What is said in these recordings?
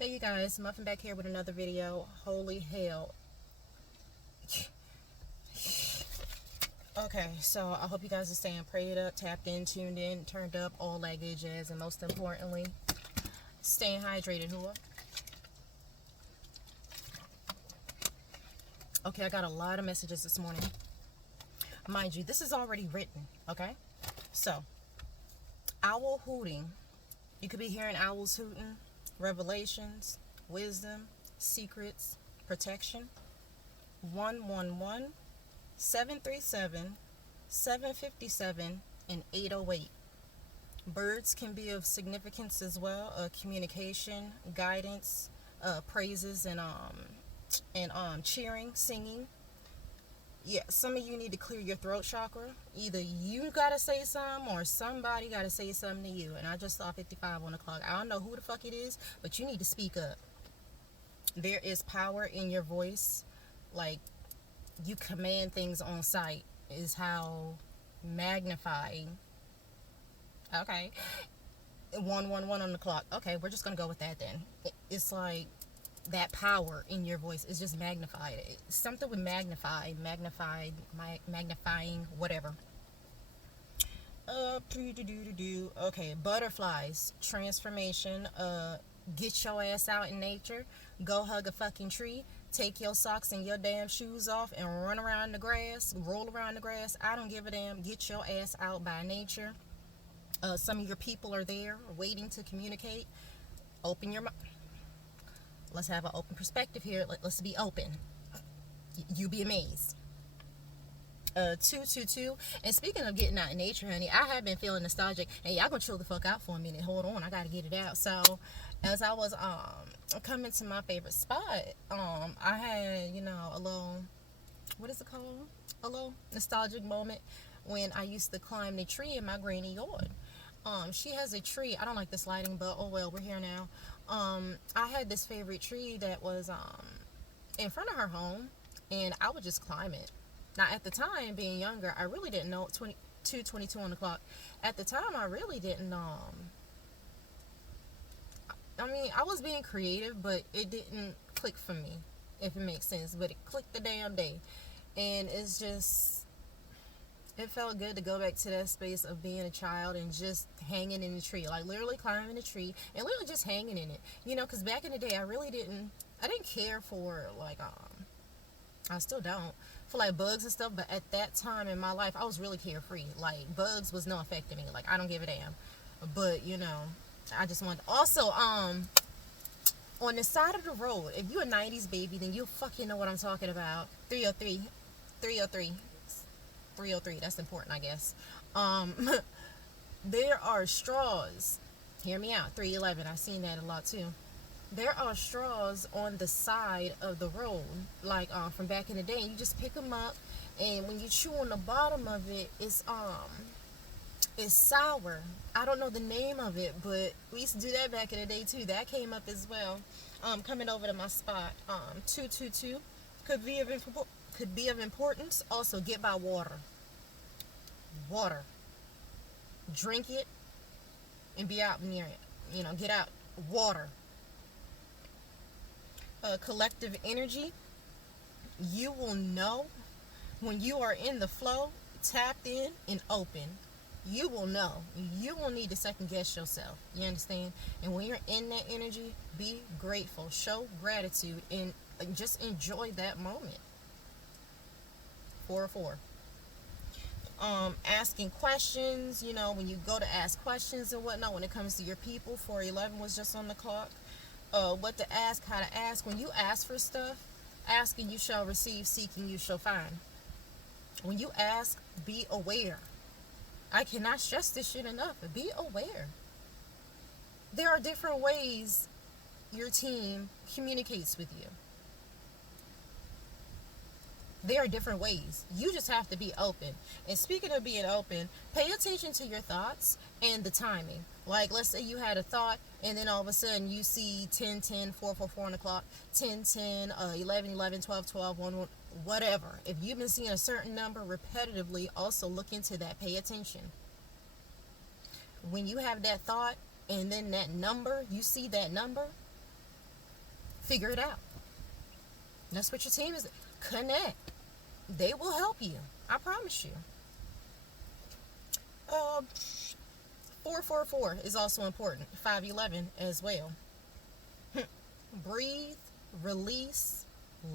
Hey you guys, Muffin back here with another video. Holy hell. Okay, so I hope you guys are staying prayed up, tapped in, tuned in, turned up, all that good jazz, and most importantly, staying hydrated, whoa. Okay, I got a lot of messages this morning. Mind you, this is already written, okay? So, owl hooting. You could be hearing owls hooting, revelations, wisdom, secrets, protection. 111 737 757 and 808. Birds can be of significance as well. Communication, guidance, praises, and cheering, singing. Yeah, some of you need to clear your throat chakra. Either you gotta say something or somebody gotta say something to you. And I just saw 55 on the clock. I don't know who the fuck it is, but you need to speak up. There is power in your voice. Like, you command things on sight is how magnifying. Okay, 111 on the clock. Okay, we're just gonna go with that then. It's like that power in your voice is just magnified. It's something with magnifying, whatever. Okay, butterflies, transformation. Get your ass out in nature. Go hug a fucking tree. Take your socks and your damn shoes off and run around the grass, roll around the grass. I don't give a damn. Get your ass out by nature. Some of your people are there waiting to communicate. Open your mind. Let's have an open perspective here. Let's be open. You be amazed. 222. And speaking of getting out in nature, honey, I have been feeling nostalgic. And y'all gonna chill the fuck out for a minute. Hold on, I gotta get it out. So, as I was coming to my favorite spot, I had, a little, what is it called? A little nostalgic moment when I used to climb the tree in my granny yard. She has a tree. I don't like this lighting, but oh well, we're here now. I had this favorite tree that was in front of her home, and I would just climb it. Now, at the time, being younger, I really didn't know. 22 on the clock. At the time, I really didn't. I was being creative, but it didn't click for me, if it makes sense. But it clicked the damn day, and it's just. It felt good to go back to that space of being a child and just hanging in the tree, like literally climbing the tree and literally just hanging in it. Because back in the day, I didn't care for I still don't, for like bugs and stuff. But at that time in my life, I was really carefree. Like, bugs was no effect to me. Like, I don't give a damn. But I just wanted. Also, on the side of the road, if you're a 90s baby, then you'll fucking know what I'm talking about. 303, 303. 303, that's important, I guess. There are straws. Hear me out. 311, I've seen that a lot too. There are straws on the side of the road, like from back in the day. You just pick them up, and when you chew on the bottom of it, it's sour. I don't know the name of it, but we used to do that back in the day too. That came up as well. Coming over to my spot, 222 could be of importance. Also, get by water. Drink it and be out near it. Get out. Water. Collective energy. You will know when you are in the flow, tapped in and open. You will know. You will need to second guess yourself. You understand? And when you're in that energy, be grateful. Show gratitude and just enjoy that moment. 404. Asking questions, when you go to ask questions and whatnot, when it comes to your people. 411 was just on the clock. What to ask, how to ask. When you ask for stuff, asking you shall receive, seeking you shall find. When you ask, be aware. I cannot stress this shit enough. Be aware. There are different ways your team communicates with you. There are different ways. You just have to be open. And speaking of being open, pay attention to your thoughts and the timing. Like, let's say you had a thought, and then all of a sudden you see 10, 10, 4, 4, 4 on the clock, 10, 10, 11, 11, 12, 12, 1, 1, whatever. If you've been seeing a certain number repetitively, also look into that. Pay attention. When you have that thought, and then that number, you see that number, Figure it out. That's what your team is. Connect. They will help you. I promise you. 444 is also important. 511 as well. Breathe, release,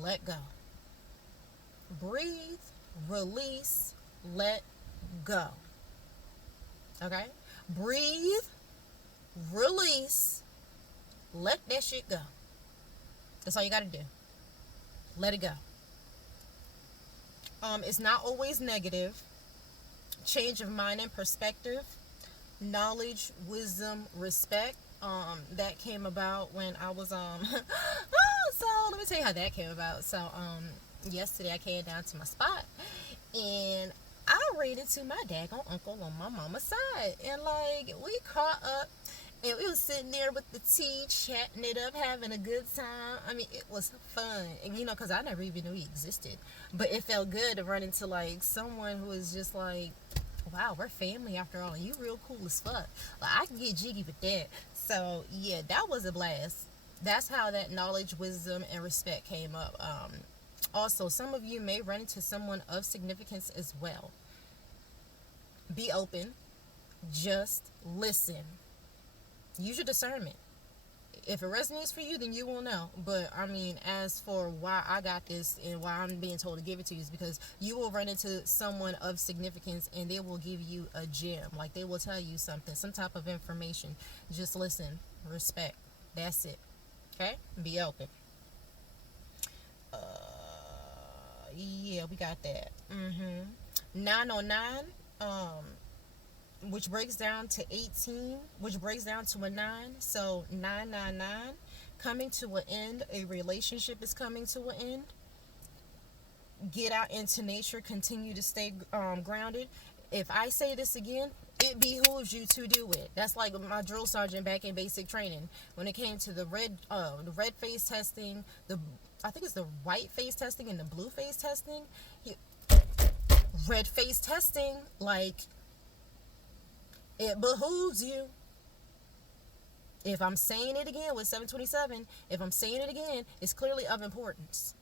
let go. Breathe, release, let go. Okay? Breathe, release, let that shit go. That's all you gotta do. Let it go. It's not always negative. Change of mind and perspective. Knowledge, wisdom, respect. That came about when I was so let me tell you how that came about. So yesterday I came down to my spot and I ran into my daggone uncle on my mama's side, and like we caught up and we was sitting there with the tea, chatting it up, having a good time. I mean, it was fun, and you know, because I never even knew he existed, but it felt good to run into like someone who was just like, wow, we're family after all. You real cool as fuck. Like, I can get jiggy with that. So yeah, that was a blast. That's how that knowledge, wisdom, and respect came up. Also, some of you may run into someone of significance as well. Be open. Just listen. Use your discernment. If it resonates for you, then you will know. But I mean, as for why I got this and why I'm being told to give it to you, is because you will run into someone of significance and they will give you a gem. Like, they will tell you something, some type of information. Just listen. Respect. That's it. Okay? Be open. Yeah, we got that. 909, which breaks down to 18, which breaks down to a 9. So 999, coming to an end. A relationship is coming to an end. Get out into nature. Continue to stay grounded. If I say this again, it behooves you to do it. That's like my drill sergeant back in basic training. When it came to the red face testing, I think it's the white face testing and the blue face testing. Red face testing, like, it behooves you. If I'm saying it again with 727, if I'm saying it again, it's clearly of importance.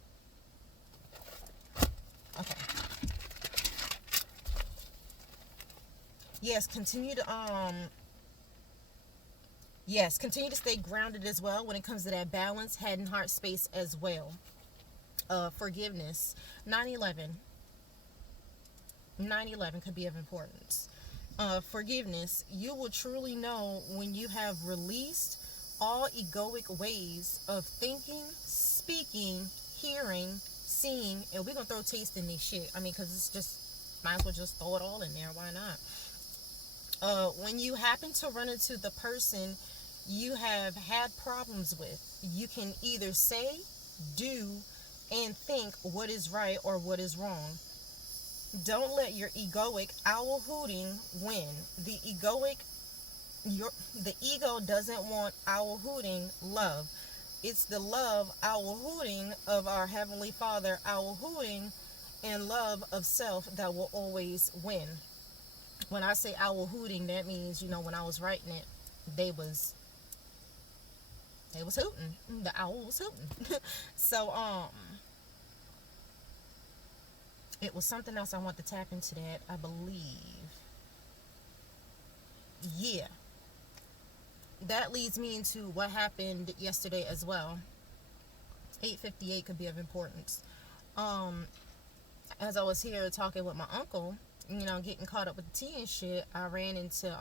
Okay. Yes, continue to stay grounded as well when it comes to that balance, head and heart space as well. Forgiveness. 911 could be of importance. Forgiveness. You will truly know when you have released all egoic ways of thinking, speaking, hearing, seeing, and we're gonna throw taste in this shit. I mean, because it's just, might as well just throw it all in there. Why not? When you happen to run into the person you have had problems with, you can either say, do, and think what is right or what is wrong. Don't let your egoic owl hooting win. The ego doesn't want owl hooting love. It's the love owl hooting of our Heavenly Father, owl hooting, and love of self that will always win. When I say owl hooting, that means, you know, when I was writing it, they was hooting. The owl was hooting. So it was something else I want to tap into that, I believe. Yeah. That leads me into what happened yesterday as well. 8:58 could be of importance. As I was here talking with my uncle, you know, getting caught up with the tea and shit, I ran into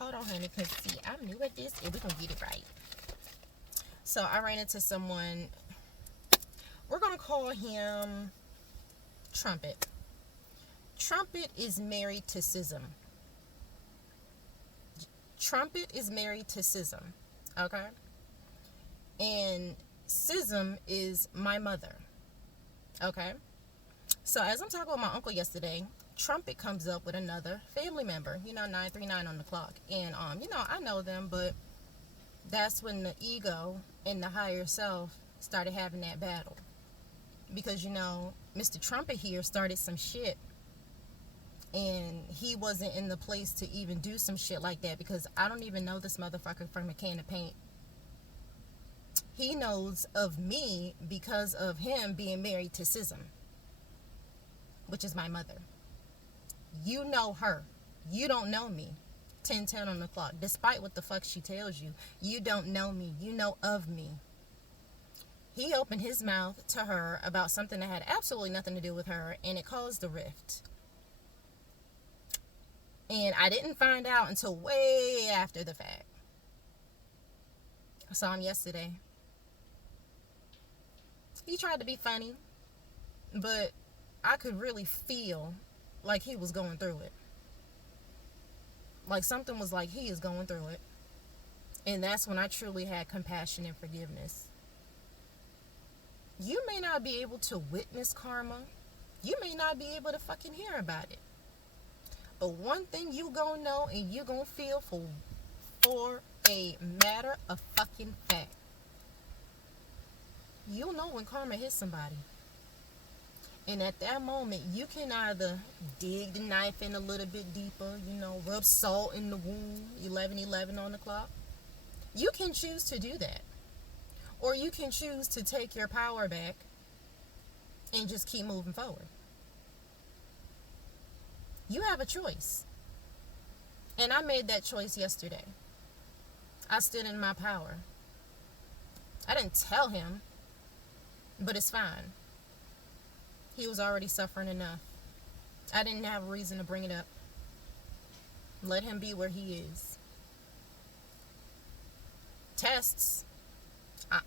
hold on, honey, because see, I'm new at this and we're gonna get it right. So I ran into someone, we're gonna call him Trumpet. Trumpet is married to Sism. Trumpet is married to Sism. Okay? And Sism is my mother. Okay? So as I'm talking with my uncle yesterday, Trumpet comes up with another family member, you know, 939 on the clock. And you know, I know them, but that's when the ego and the higher self started having that battle. Because, you know, Mr. Trumpet here started some shit, and he wasn't in the place to even do some shit like that, because I don't even know this motherfucker from a can of paint. He knows of me because of him being married to Sism, which is my mother. You know her. You don't know me. 10:10 on the clock. Despite what the fuck she tells you, you don't know me. You know of me. He opened his mouth to her about something that had absolutely nothing to do with her, and it caused a rift. And I didn't find out until way after the fact. I saw him yesterday. He tried to be funny, but I could really feel like he was going through it. Like something was like, he is going through it. And that's when I truly had compassion and forgiveness. You may not be able to witness karma. You may not be able to fucking hear about it. But one thing you gonna know and you gonna feel for a matter of fucking fact. You'll know when karma hits somebody. And at that moment, you can either dig the knife in a little bit deeper, rub salt in the wound, 11:11 on the clock. You can choose to do that. Or you can choose to take your power back and just keep moving forward. You have a choice. And I made that choice yesterday. I stood in my power. I didn't tell him, but it's fine. He was already suffering enough. I didn't have a reason to bring it up. Let him be where he is. Tests.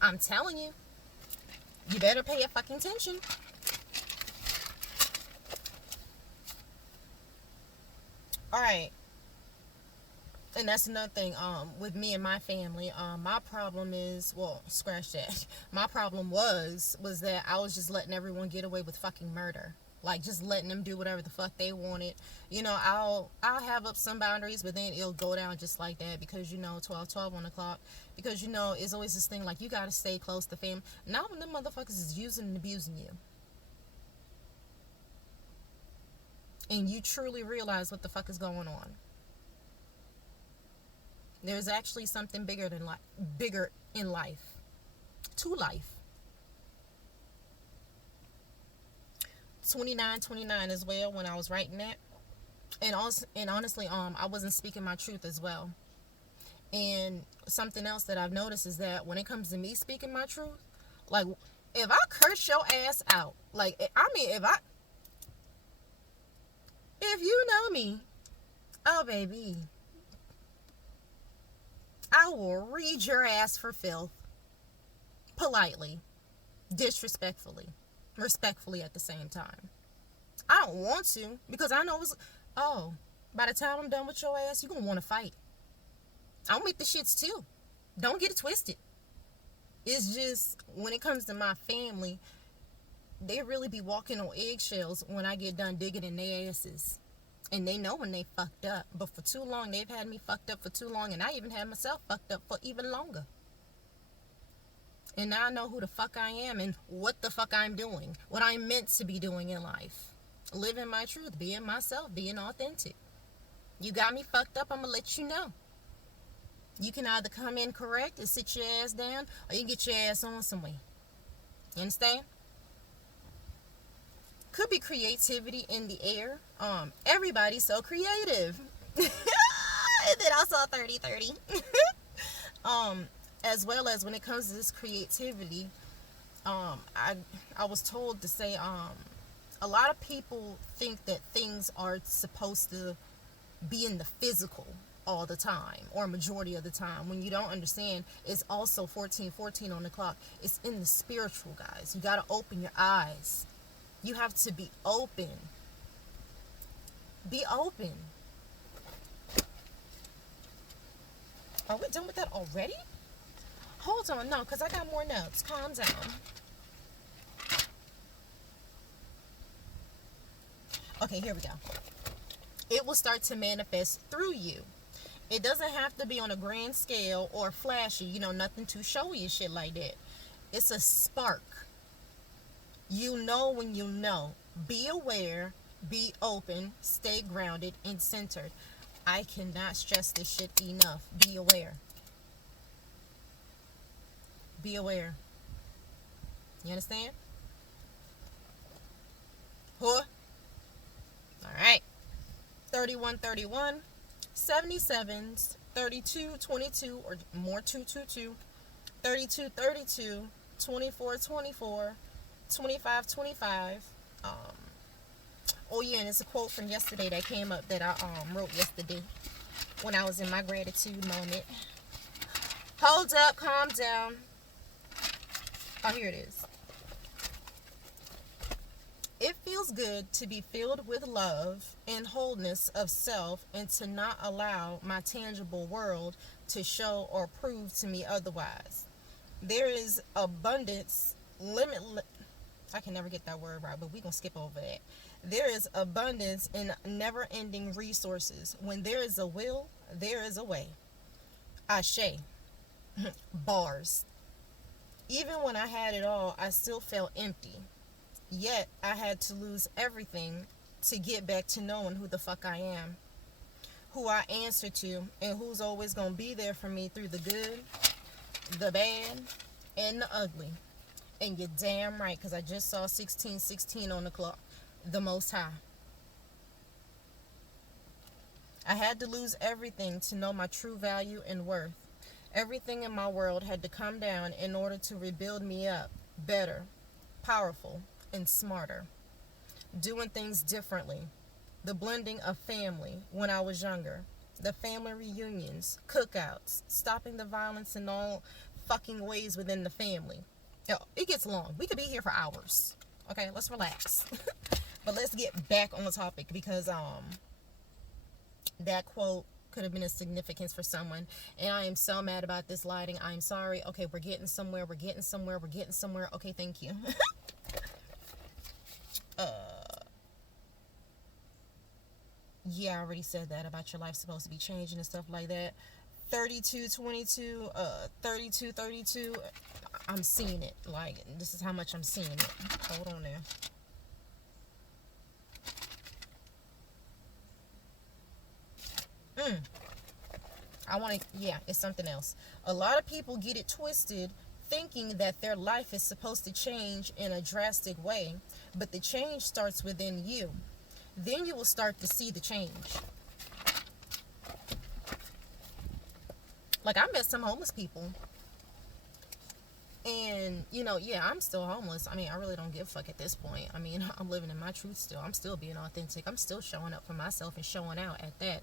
I'm telling you. You better pay fucking attention. Alright. And that's another thing, with me and my family, my problem is, well, scratch that. My problem was that I was just letting everyone get away with fucking murder. Like, just letting them do whatever the fuck they wanted. I'll have up some boundaries, but then it'll go down just like that because, 12:12 on the clock. Because, it's always this thing like, you gotta stay close to family. Not when them motherfuckers is using and abusing you. And you truly realize what the fuck is going on. There's actually something bigger in life. To life. 29:29 as well when I was writing that. And honestly, I wasn't speaking my truth as well. And something else that I've noticed is that when it comes to me speaking my truth, like, if I curse your ass out, like, if you know me, oh baby, I will read your ass for filth. Politely. Disrespectfully. Respectfully at the same time. I don't want to, because I know by the time I'm done with your ass, you're going to want to fight. I'll make the shits too. Don't get it twisted. It's just, when it comes to my family, they really be walking on eggshells when I get done digging in their asses. And they know when they fucked up. But for too long, they've had me fucked up for too long. And I even had myself fucked up for even longer. And now I know who the fuck I am and what the fuck I'm doing. What I'm meant to be doing in life. Living my truth. Being myself. Being authentic. You got me fucked up, I'm going to let you know. You can either come in correct and sit your ass down, or you can get your ass on somewhere. You understand? Could be creativity in the air. Everybody's so creative. And then I saw 30-30. As well as when it comes to this creativity, I was told to say, a lot of people think that things are supposed to be in the physical all the time, or majority of the time, when you don't understand it's also 14:14 on the clock. It's in the spiritual, guys. You got to open your eyes. You have to be open. Be open. Are we done with that already? Hold on, no, because I got more notes. Calm down. Okay, here we go. It will start to manifest through you. It doesn't have to be on a grand scale or flashy, nothing too showy and shit like that. It's a spark. You know when you know. Be aware, be open, stay grounded and centered. I cannot stress this shit enough. Be aware. Be aware. You understand? Huh? Alright. 3131, 77s, 3222, or more 222, 3232, 2424, 2525. Oh yeah, and it's a quote from yesterday that came up that I wrote yesterday when I was in my gratitude moment. Hold up, calm down. Oh, here it is. It feels good to be filled with love and wholeness of self and to not allow my tangible world to show or prove to me otherwise. There is abundance, limitless. I can never get that word right, but we're going to skip over that. There is abundance in never-ending resources. When there is a will, there is a way. Ashe. Bars. Even when I had it all, I still felt empty. Yet, I had to lose everything to get back to knowing who the fuck I am, who I answer to, and who's always going to be there for me through the good, the bad, and the ugly. And you're damn right, because I just saw 1616 on the clock. The Most High. I had to lose everything to know my true value and worth. Everything in my world had to come down in order to rebuild me up, better, powerful, and smarter. Doing things differently. The blending of family when I was younger. The family reunions, cookouts, stopping the violence in all fucking ways within the family. It gets long. We could be here for hours. Okay, let's relax. But let's get back on the topic, because that quote could have been a significance for someone, and I am so mad about this lighting. I'm sorry. Okay, we're getting somewhere. Okay, thank you. Yeah, I already said that about your life supposed to be changing and stuff like that. 3222, 3232. I'm seeing it. Like, this is how much I'm seeing it. Hold on there. Yeah, it's something else. A lot of people get it twisted, thinking that their life is supposed to change in a drastic way, but the change starts within you. Then you will start to see the change. Like, I met some homeless people, and, yeah, I'm still homeless. I mean, I really don't give a fuck at this point. I mean, I'm living in my truth still. I'm still being authentic. I'm still showing up for myself and showing out at that.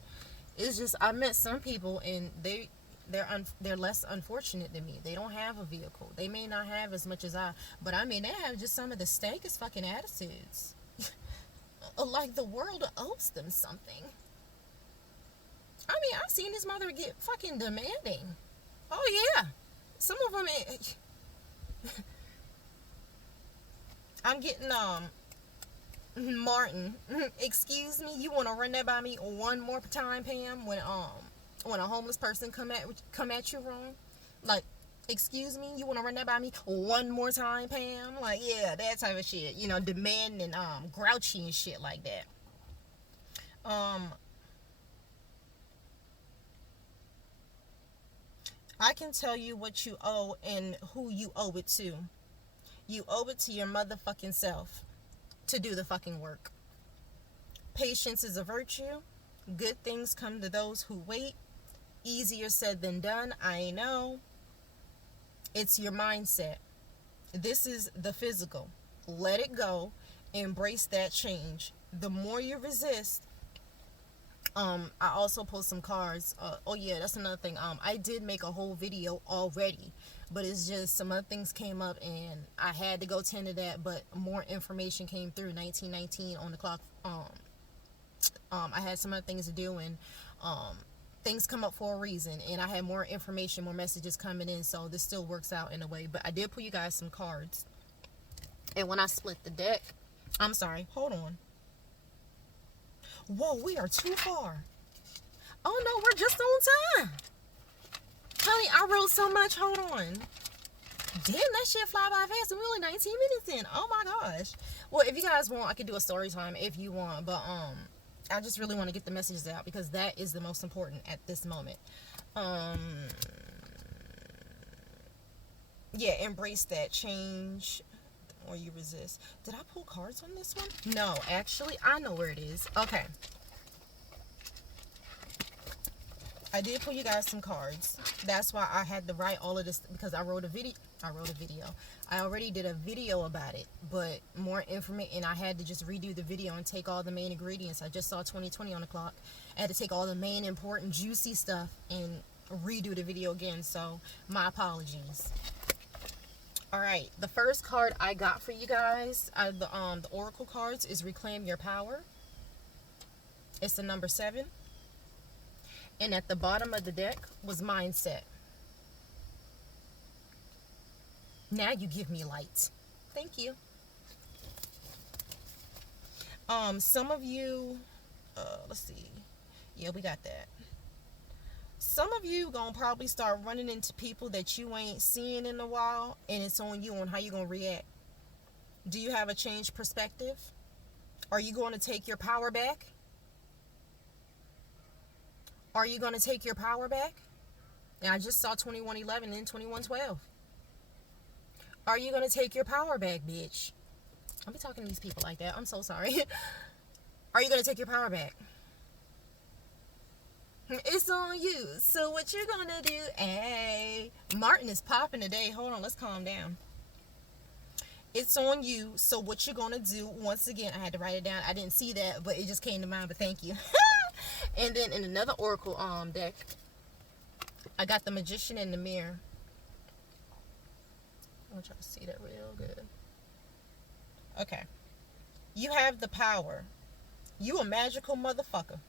It's just, I met some people, and they're less unfortunate than me. They don't have a vehicle. They may not have as much as I, but I mean, they have just some of the stankest fucking attitudes. Like the world owes them something. I mean, I've seen this mother get fucking demanding. Oh yeah, some of them. I'm getting Martin. Excuse me, you want to run that by me one more time, Pam? When a homeless person come at you wrong, like, excuse me, you want to run that by me one more time, Pam? Like, yeah, that type of shit. Demanding, grouchy and shit like that. I can tell you what you owe and who you owe it to. You owe it to your motherfucking self to do the fucking work. Patience is a virtue. Good things come to those who wait. Easier said than done, I know. It's your mindset. This is the physical. Let it go. Embrace that change. The more you resist, I also post some cards. Oh yeah, that's another thing. I did make a whole video already, but it's just some other things came up and I had to go tend to that, but more information came through. 1919 on the clock. I had some other things to do, and things come up for a reason, and I had more information, more messages coming in, so this still works out in a way. But I did pull you guys some cards, and when I split the deck, I'm sorry, hold on. Whoa, we are too far. Oh no, we're just on time. Honey, I wrote so much. Hold on. Damn, that shit fly by fast. We're only 19 minutes in. Oh my gosh. Well, if you guys want, I could do a story time if you want, but I just really want to get the messages out because that is the most important at this moment. Yeah, embrace that change or you resist. Did I pull cards on this one? No, actually, I know where it is. Okay. I did pull you guys some cards. That's why I had to write all of this, because I wrote a video. I already did a video about it, but more information, and I had to just redo the video and take all the main ingredients. I just saw 2020 on the clock. I had to take all the main important juicy stuff and redo the video again, so my apologies. All right, the first card I got for you guys out of the oracle cards is Reclaim Your Power. It's the number 7. And at the bottom of the deck was Mindset. Now you give me light. Thank you. Some of you, let's see. Yeah, we got that. Some of you gonna probably start running into people that you ain't seen in a while, and it's on you on how you gonna react. Do you have a changed perspective? Are you going to take your power back? Are you going to take your power back? And I just saw 2111 and 2112. Are you going to take your power back, bitch? I'll be talking to these people like that. I'm so sorry. Are you going to take your power back? It's on you. So what you're going to do? Hey, Martin is popping today. Hold on. Let's calm down. It's on you. So what you're going to do, once again, I had to write it down. I didn't see that, but it just came to mind, but thank you. And then in another oracle deck, I got the Magician in the Mirror. I want y'all to see that real good. Okay. You have the power. You a magical motherfucker.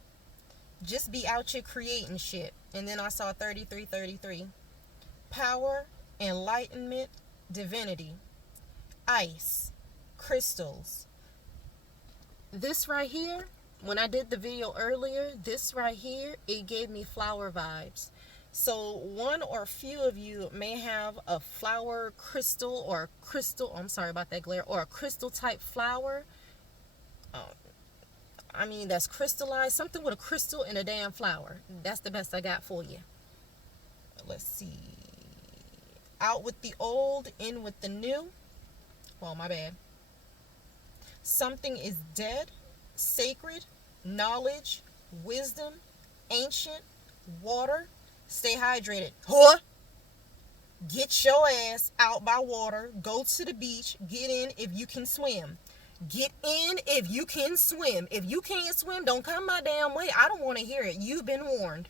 Just be out here creating shit. And then I saw 3333. Power, enlightenment, divinity, ice, crystals. This right here, when I did the video earlier, this right here, it gave me flower vibes. So one or a few of you may have a flower crystal or a crystal, I'm sorry about that glare, or a crystal type flower. I mean, that's crystallized, something with a crystal and a damn flower. That's the best I got for you. Let's see. Out with the old, in with the new. Well, my bad. Something is dead, sacred, knowledge, wisdom, ancient, water. Stay hydrated. Huh? Get your ass out by water. Go to the beach. Get in if you can swim. Get in if you can swim. If you can't swim, don't come my damn way. I don't want to hear it. You've been warned.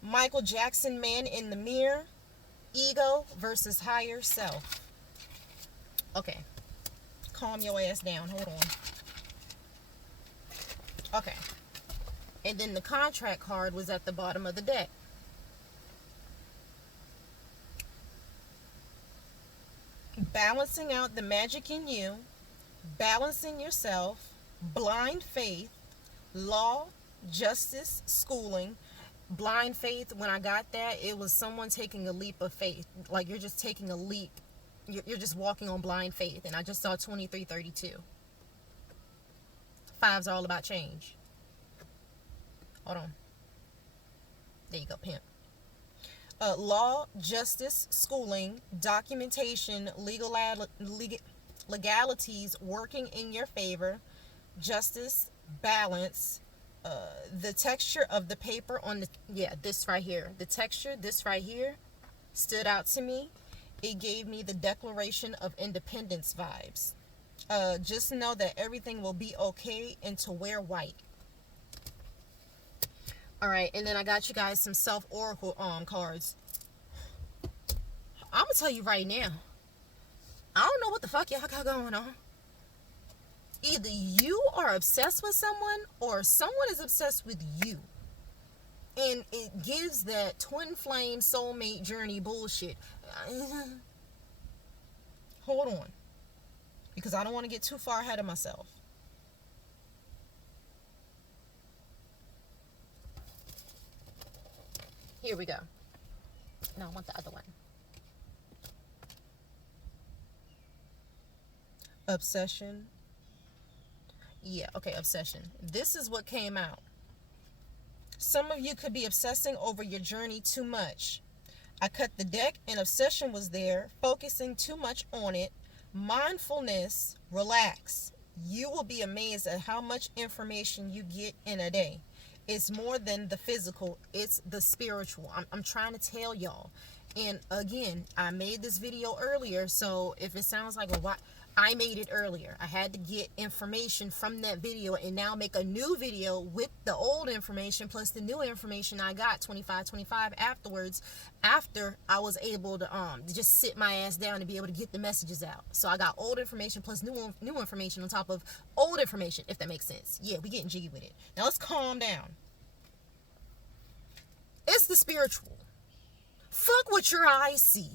Michael Jackson, Man in the Mirror. Ego versus higher self. Okay. Calm your ass down. Hold on. Okay. And then the contract card was at the bottom of the deck. Balancing out the magic in you, balancing yourself, blind faith, law, justice, schooling. Blind faith, when I got that, it was someone taking a leap of faith. Like you're just taking a leap. You're just walking on blind faith. And I just saw 2332. Fives are all about change. Hold on. There you go, pimp. Law, justice, schooling, documentation, legalities working in your favor, justice, balance, the texture of the paper on the, this right here. The texture, this right here, stood out to me. It gave me the Declaration of Independence vibes. Just know that everything will be okay, and to wear white. All right, and then I got you guys some self-oracle cards. I'm going to tell you right now, I don't know what the fuck y'all got going on. Either you are obsessed with someone or someone is obsessed with you. And it gives that twin flame soulmate journey bullshit. Hold on. Because I don't want to get too far ahead of myself. Here we go. No, I want the other one. Obsession. Yeah, okay, obsession. This is what came out. Some of you could be obsessing over your journey too much. I cut the deck and obsession was there, focusing too much on it. Mindfulness, relax. You will be amazed at how much information you get in a day. It's more than the physical, it's the spiritual. I'm trying to tell y'all. And again, I made this video earlier, so if it sounds like, well, why? I made it earlier. I had to get information from that video and now make a new video with the old information plus the new information I got 25 afterwards, after I was able to just sit my ass down and be able to get the messages out. So I got old information plus new information on top of old information, if that makes sense. Yeah, we getting jiggy with it. Now let's calm down. It's the spiritual. Fuck what your eyes see.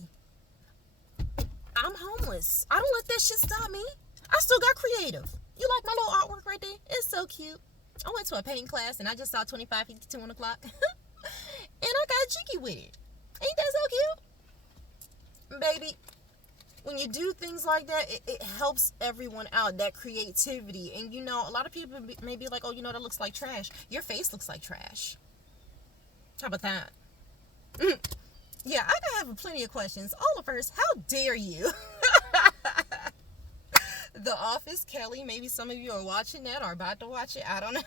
I'm homeless. I don't let that shit stop me. I still got creative. You like my little artwork right there? It's so cute. I went to a painting class and I just saw 2552 on the clock. And I got jiggy with it. Ain't that so cute? Baby, when you do things like that, it helps everyone out, that creativity. And you know, a lot of people may be like, oh, you know, that looks like trash. Your face looks like trash. How about that? Yeah, I have plenty of questions. All of first, how dare you? The Office, Kelly, maybe some of you are watching that or about to watch it. I don't know.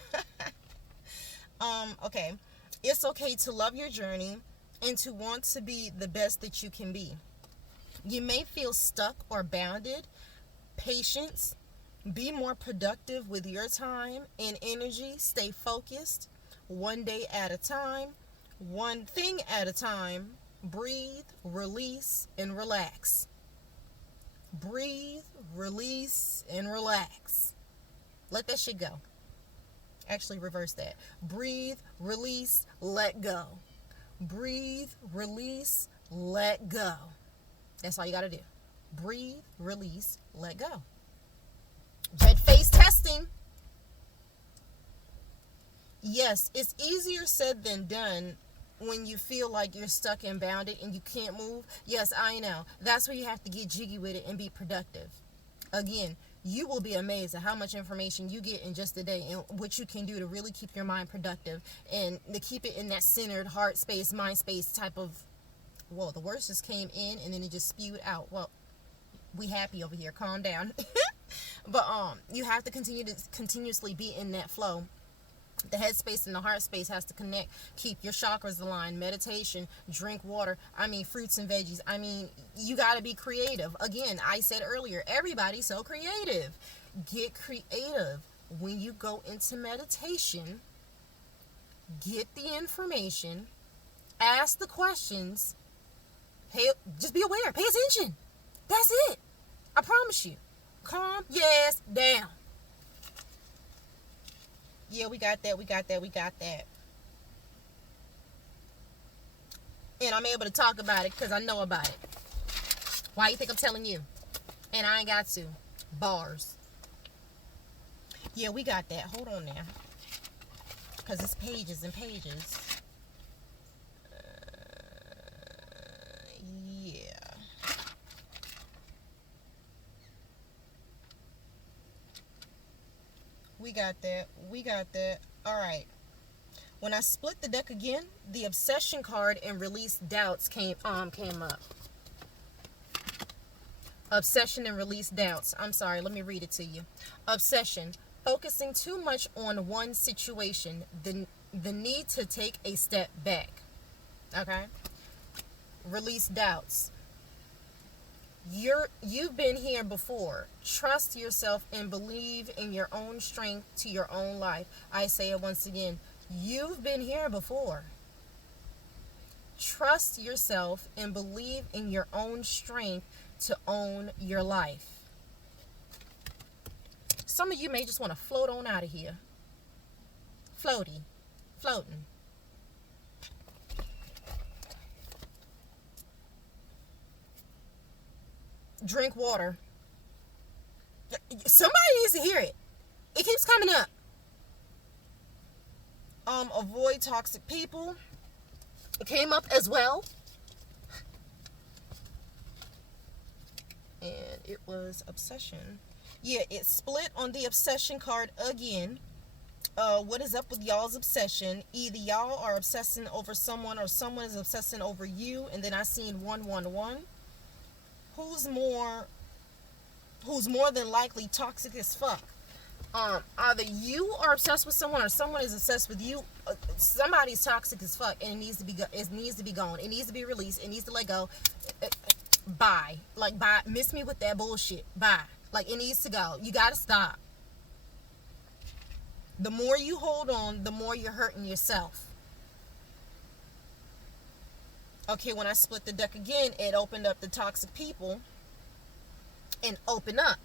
Okay. It's okay to love your journey and to want to be the best that you can be. You may feel stuck or bounded. Patience. Be more productive with your time and energy. Stay focused. One day at a time. One thing at a time. Breathe, release, and relax. Breathe, release, and relax. Let that shit go. Actually, reverse that. Breathe, release, let go. Breathe, release, let go. That's all you gotta do. Breathe, release, let go. Red face testing. Yes, it's easier said than done when you feel like you're stuck and bounded and you can't move. Yes, I know. That's where you have to get jiggy with it and be productive. Again, you will be amazed at how much information you get in just a day and what you can do to really keep your mind productive and to keep it in that centered heart space, mind space type of, whoa, the words just came in and then it just spewed out. Well, we happy over here. Calm down. But you have to continuously be in that flow. The head space and the heart space has to connect. Keep your chakras aligned. Meditation. Drink water. I mean, fruits and veggies. I mean, you got to be creative. Again, I said earlier, everybody's so creative. Get creative. When you go into meditation, get the information. Ask the questions. Just be aware. Pay attention. That's it. I promise you. Calm your ass down. Yeah, we got that. And I'm able to talk about it because I know about it. Why you think I'm telling you? And I ain't got to. Bars. Yeah, we got that. Hold on now. Because it's pages and pages. Yeah. We got that. All right. When I split the deck again, the obsession card and release doubts came up. Obsession and release doubts. I'm sorry, let me read it to you. Obsession, focusing too much on one situation, the need to take a step back. Okay? Release doubts. You've been here before. Trust yourself and believe in your own strength to your own life. I say it once again. You've been here before. Trust yourself and believe in your own strength to own your life. Some of you may just want to float on out of here. Floating. Drink water. Somebody needs to hear it. It keeps coming up. Avoid toxic people. It came up as well. And it was obsession. Yeah, it split on the obsession card again. What is up with y'all's obsession? Either y'all are obsessing over someone or someone is obsessing over you. And then I seen 111. Who's more than likely toxic as fuck? Either you are obsessed with someone or someone is obsessed with you. Somebody's toxic as fuck, and it needs to be gone. It needs to be released. It needs to let go. Bye. Like, bye. Miss me with that bullshit. Bye. Like, it needs to go. You gotta stop. The more you hold on, the more you're hurting yourself. Okay, when I split the deck again, it opened up the toxic people and open up.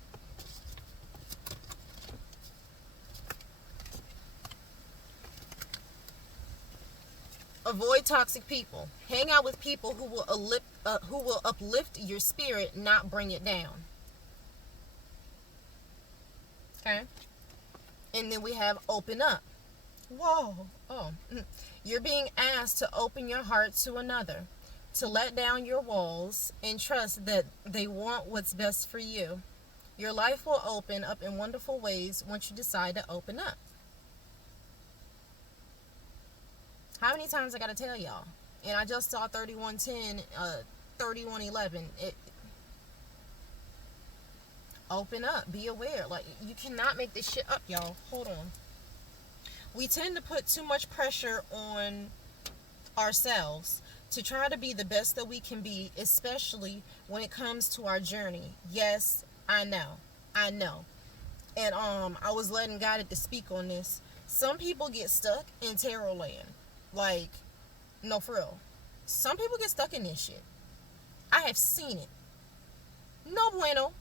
Avoid toxic people. Hang out with people who will uplift your spirit, not bring it down. Okay? And then we have open up. Whoa. Oh. You're being asked to open your heart to another, to let down your walls and trust that they want what's best for you. Your life will open up in wonderful ways once you decide to open up. How many times I gotta tell y'all? And I just saw 3110, 3111. Open up. Be aware. Like, you cannot make this shit up, y'all. Hold on. We tend to put too much pressure on ourselves to try to be the best that we can be, especially when it comes to our journey. Yes, I know. And I was letting God to speak on this. Some people get stuck in tarot land. Like, no, for real. Some people get stuck in this shit. I have seen it. No bueno.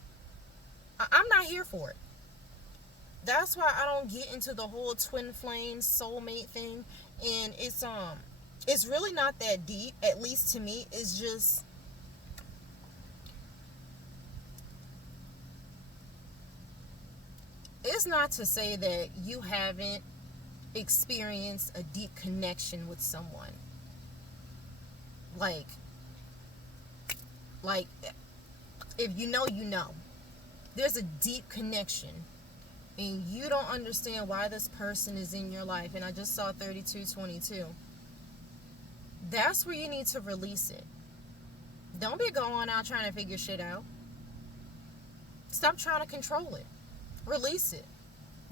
I'm not here for it. That's why I don't get into the whole twin flame soulmate thing. And it's really not that deep, at least to me. It's just, it's not to say that you haven't experienced a deep connection with someone. Like if you know, you know. There's a deep connection and you don't understand why this person is in your life. And I just saw 3222. That's where you need to release it. Don't be going out trying to figure shit out. Stop trying to control it. Release it.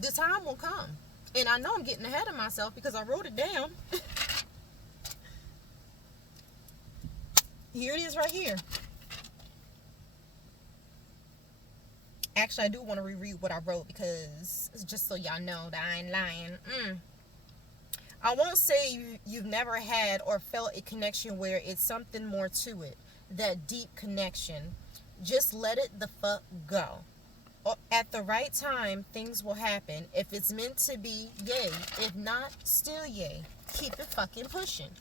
The time will come. And I know I'm getting ahead of myself because I wrote it down. Here it is right here. Actually, I do want to reread what I wrote because it's just so y'all know that I ain't lying. I won't say you've never had or felt a connection where it's something more to it. That deep connection. Just let it the fuck go. At the right time, things will happen. If it's meant to be, yay. If not, still yay. Keep it fucking pushing.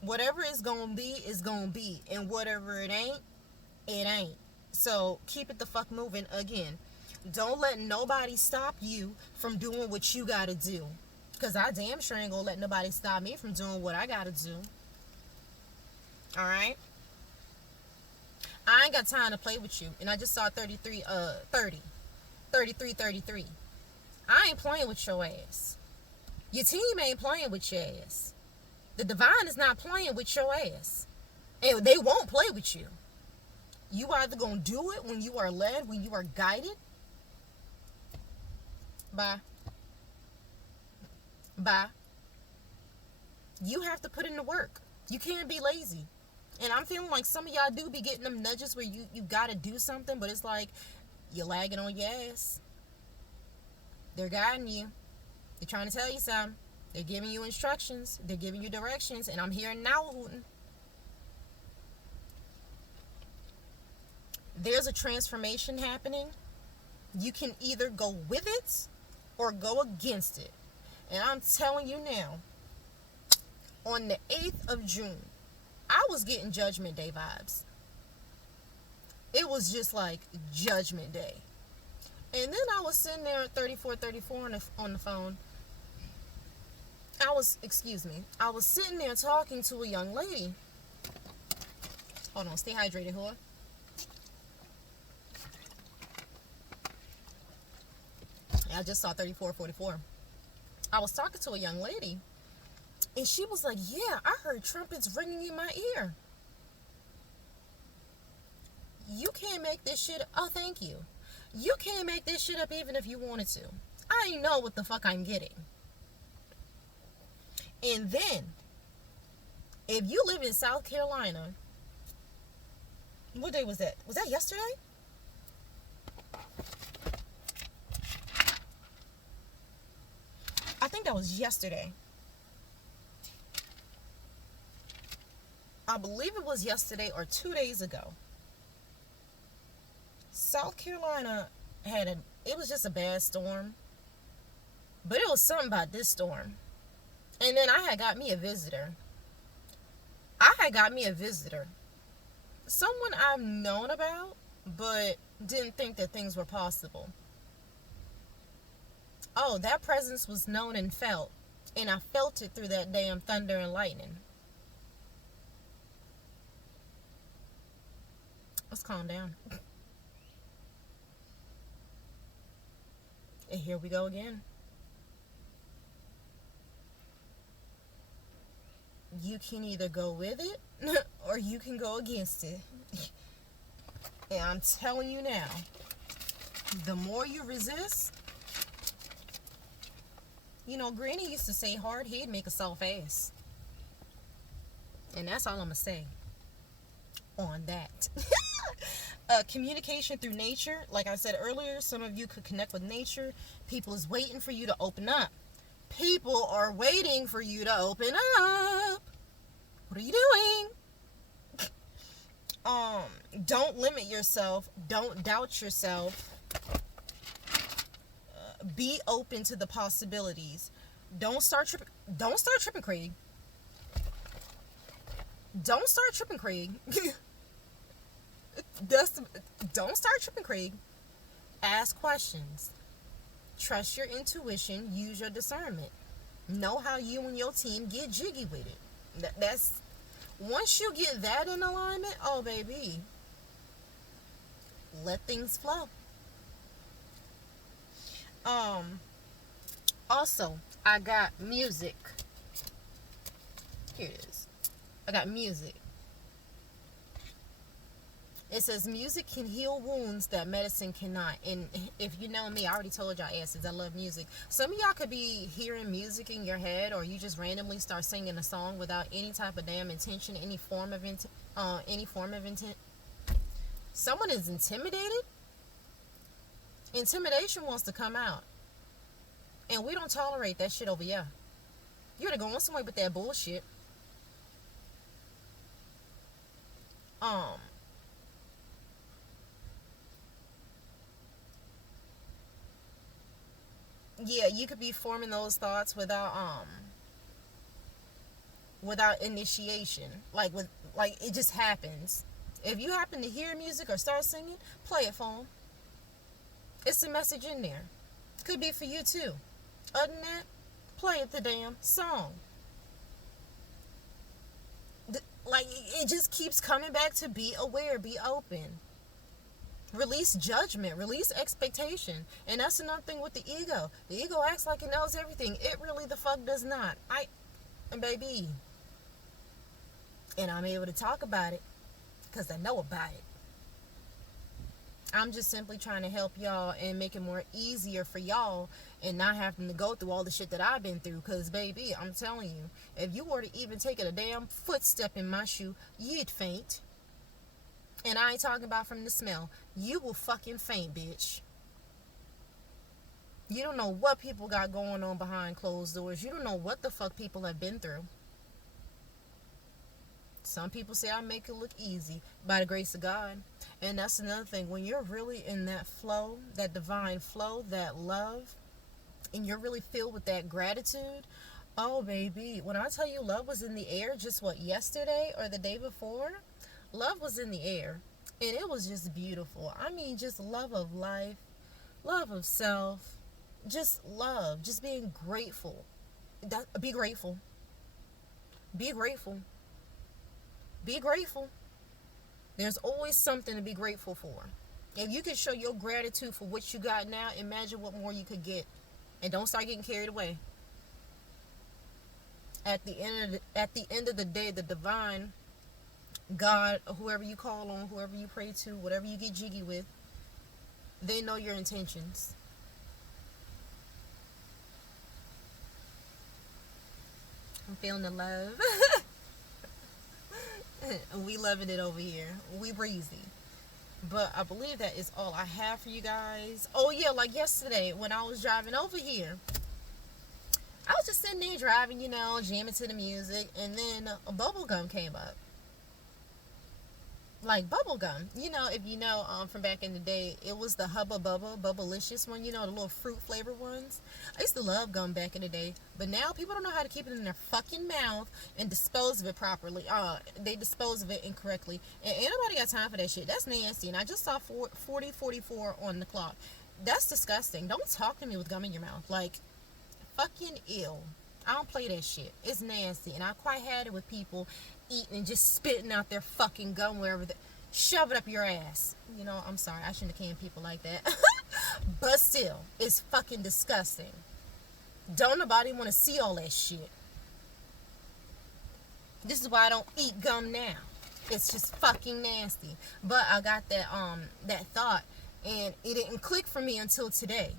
Whatever it's gonna be, is gonna be. And whatever it ain't, it ain't. So, keep it the fuck moving again. Don't let nobody stop you from doing what you gotta do. Because I damn sure ain't gonna let nobody stop me from doing what I gotta do. Alright? I ain't got time to play with you. And I just saw 33. I ain't playing with your ass. Your team ain't playing with your ass. The divine is not playing with your ass. And they won't play with you. You either gonna do it when you are led, when you are guided. Bye. You have to put in the work. You can't be lazy. And I'm feeling like some of y'all do be getting them nudges where you gotta do something, but it's like you're lagging on your ass. They're guiding you. They're trying to tell you something. They're giving you instructions. They're giving you directions. And I'm hearing now hooting. There's a transformation happening. You can either go with it or go against it. And I'm telling you now, on the 8th of June, I was getting Judgment Day vibes. It was just like Judgment Day. And then I was sitting there at 3434 on the phone. I was sitting there talking to a young lady. Hold on, stay hydrated, whore. I just saw 3444. I was talking to a young lady, and she was like, yeah, I heard trumpets ringing in my ear. You can't make this shit up. Oh, thank you. You can't make this shit up even if you wanted to. I know what the fuck I'm getting. And then, if you live in South Carolina, what day was that? Was that yesterday? I think that was yesterday. I believe it was yesterday or 2 days ago. South Carolina it was just a bad storm. But it was something about this storm. And then I had got me a visitor. Someone I've known about, but didn't think that things were possible. Oh, that presence was known and felt. And I felt it through that damn thunder and lightning. Let's calm down. And here we go again. You can either go with it or you can go against it. And I'm telling you now, the more you resist, Granny used to say hard head make a soft ass. And that's all I'm going to say on that. Communication through nature. Like I said earlier, some of you could connect with nature. People is waiting for you to open up. People are waiting for you to open up. What are you doing? Don't limit yourself. Don't doubt yourself. Be open to the possibilities. Don't start tripping, Craig. Don't start tripping, Craig. Don't start tripping, Craig. Ask questions. Trust your intuition. Use your discernment. Know how you and your team get jiggy with it. That's once you get that in alignment, oh baby, let things flow. Also, I got music. Here it is. I got music. It says music can heal wounds that medicine cannot. And if you know me, I already told y'all asses I love music. Some of y'all could be hearing music in your head, or you just randomly start singing a song without any type of damn intention, any form of intent. Someone is intimidated. Intimidation wants to come out, and we don't tolerate that shit over here. You're gonna go on somewhere with that bullshit. Yeah, you could be forming those thoughts without initiation. Like it just happens. If you happen to hear music or start singing, play it for them. It's a message in there. Could be for you too. Other than that, play it the damn song. It just keeps coming back to be aware, be open. Release judgment, release expectation. And that's another thing with the ego. The ego acts like it knows everything. It really the fuck does not. Baby. And I'm able to talk about it because I know about it. I'm just simply trying to help y'all and make it more easier for y'all and not having to go through all the shit that I've been through. Because, baby, I'm telling you, if you were to even take a damn footstep in my shoe, you'd faint. And I ain't talking about from the smell. You will fucking faint, bitch. You don't know what people got going on behind closed doors. You don't know what the fuck people have been through. Some people say I make it look easy by the grace of God. And that's another thing. When you're really in that flow, that divine flow, that love, and you're really filled with that gratitude, oh, baby, when I tell you love was in the air just yesterday or the day before, love was in the air. And it was just beautiful. I mean, just love of life, love of self, just love, just being grateful. Be grateful. Be grateful. Be grateful. There's always something to be grateful for. If you can show your gratitude for what you got now, imagine what more you could get. And don't start getting carried away. At the end of the day, the divine God, whoever you call on, whoever you pray to, whatever you get jiggy with, they know your intentions. I'm feeling the love. We loving it over here. We breezy. But I believe that is all I have for you guys. Oh yeah, like yesterday when I was driving over here, I was just sitting there driving, jamming to the music, and then a bubble gum came up. Like bubble gum, if you know, from back in the day, it was the Hubba Bubba Bubblicious one, the little fruit flavored ones. I used to love gum back in the day, but now people don't know how to keep it in their fucking mouth and dispose of it properly. They dispose of it incorrectly, and ain't nobody got time for that shit. That's nasty. And I just saw 40:44 on the clock. That's disgusting. Don't talk to me with gum in your mouth. Like, fucking ill. I don't play that shit. It's nasty. And I quite had it with people eating and just spitting out their fucking gum wherever shove it up your ass. I'm sorry. I shouldn't have canned people like that. But still, it's fucking disgusting. Don't nobody want to see all that shit. This is why I don't eat gum now. It's just fucking nasty. But I got that thought, and it didn't click for me until today.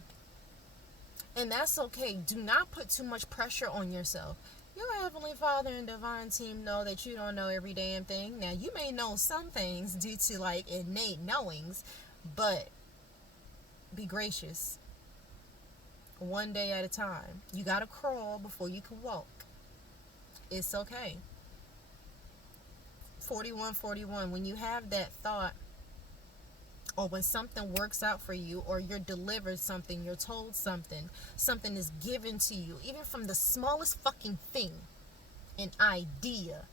And that's okay. Do not put too much pressure on yourself. Your Heavenly Father and Divine Team know that you don't know every damn thing. Now, you may know some things due to, like, innate knowings, but be gracious. One day at a time. You gotta crawl before you can walk. It's okay. 41:41. When you have that thought, or when something works out for you, or you're delivered something, you're told something is given to you, even from the smallest fucking thing, an idea,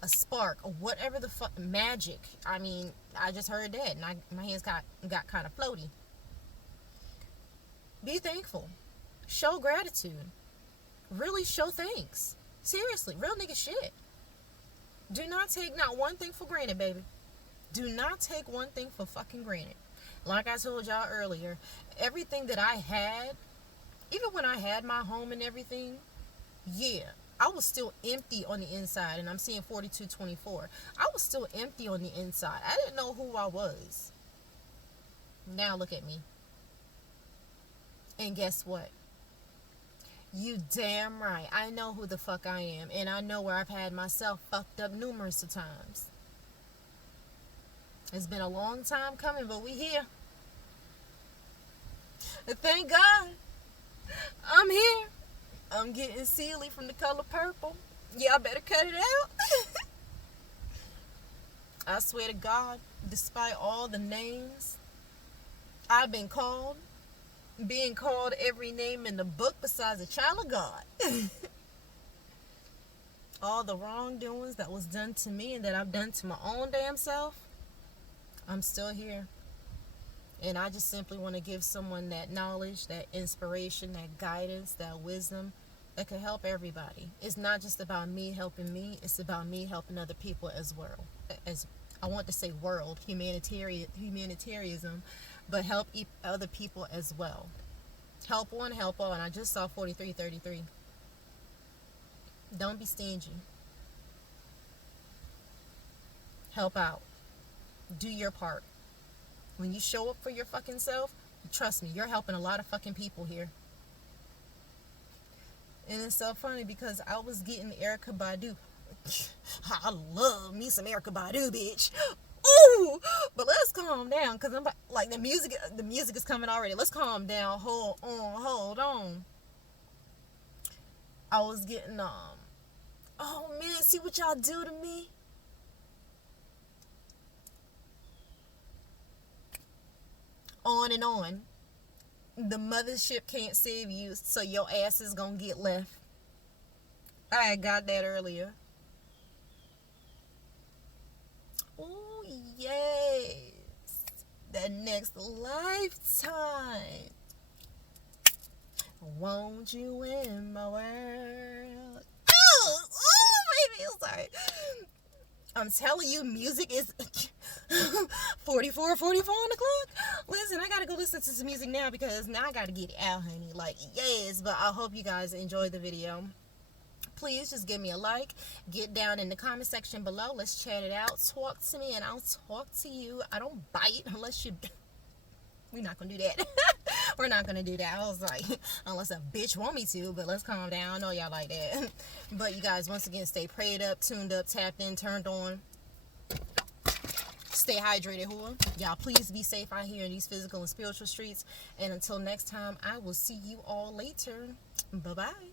a spark, or whatever the fuck, magic. I mean, I just heard that, and my hands got kind of floaty. Be thankful. Show gratitude. Really show thanks. Seriously, real nigga shit. Do not take not one thing for granted, baby. Do not take one thing for fucking granted. Like I told y'all earlier, everything that I had, even when I had my home and everything, yeah, I was still empty on the inside. And I'm seeing 42:24. I was still empty on the inside. I didn't know who I was. Now look at me. And guess what? You damn right. I know who the fuck I am. And I know where I've had myself fucked up numerous of times. It's been a long time coming, but we here. Thank God. I'm here. I'm getting Sealy from the color purple. Y'all better cut it out. I swear to God, despite all the names I've been called, being called every name in the book besides a child of God. All the wrongdoings that was done to me and that I've done to my own damn self, I'm still here. And I just simply want to give someone that knowledge, that inspiration, that guidance, that wisdom that could help everybody. It's not just about me helping me. It's about me helping other people as well. As I want to say world, humanitarianism, but help other people as well. Help one, help all. And I just saw 43:33. Don't be stingy. Help out. Do your part. When you show up for your fucking self, trust me, you're helping a lot of fucking people here. And it's so funny because I was getting Erykah Badu. I love me some Erykah Badu, bitch. Ooh, but let's calm down because I'm like the music is coming already. Let's calm down. Hold on. I was getting oh man, see what y'all do to me. On and on. The mothership can't save you, so your ass is gonna get left. I got that earlier. Oh yes, that next lifetime. Won't you in my world? Oh, baby, I'm sorry. I'm telling you, music is 44 on the clock. Listen, I gotta go listen to some music now because now I gotta get it out, honey. Like, yes, but I hope you guys enjoyed the video. please just give me a like. Get down in the comment section below. Let's chat it out. Talk to me and I'll talk to you. I don't bite unless you... We're not going to do that. We're not going to do that. I was like, unless a bitch want me to, but let's calm down. I know y'all like that. But you guys, once again, stay prayed up, tuned up, tapped in, turned on. Stay hydrated, whore. Y'all, please be safe out here in these physical and spiritual streets. And until next time, I will see you all later. Bye-bye.